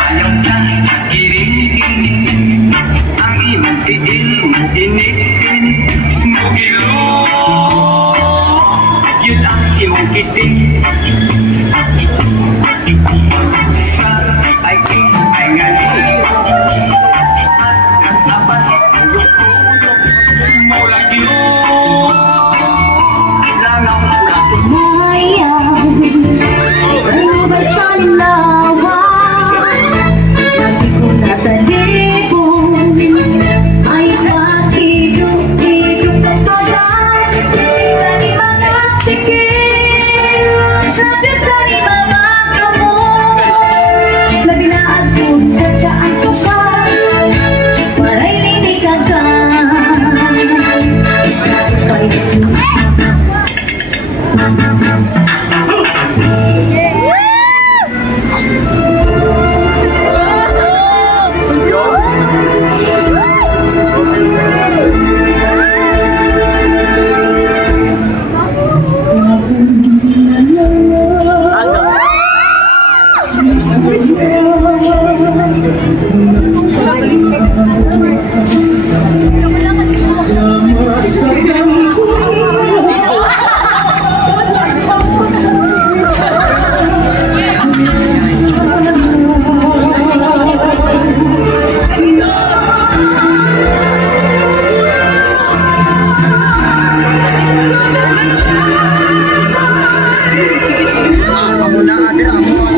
Sayaw lang, iring-iring, ang imong tiil, initin, mugilo, yun ang imong kiting. Sa ay ngali, at natapat, ulok-ulok, murag yun, langaw lang. Lumayan, lumabas sa lawan, pati ko natalipon, ay patidok-tidok na pala, sa ni mga sikil, sa ni mga kamot, labi na at punta saan ko pa, maray ninikagan, Amo na ate, amo.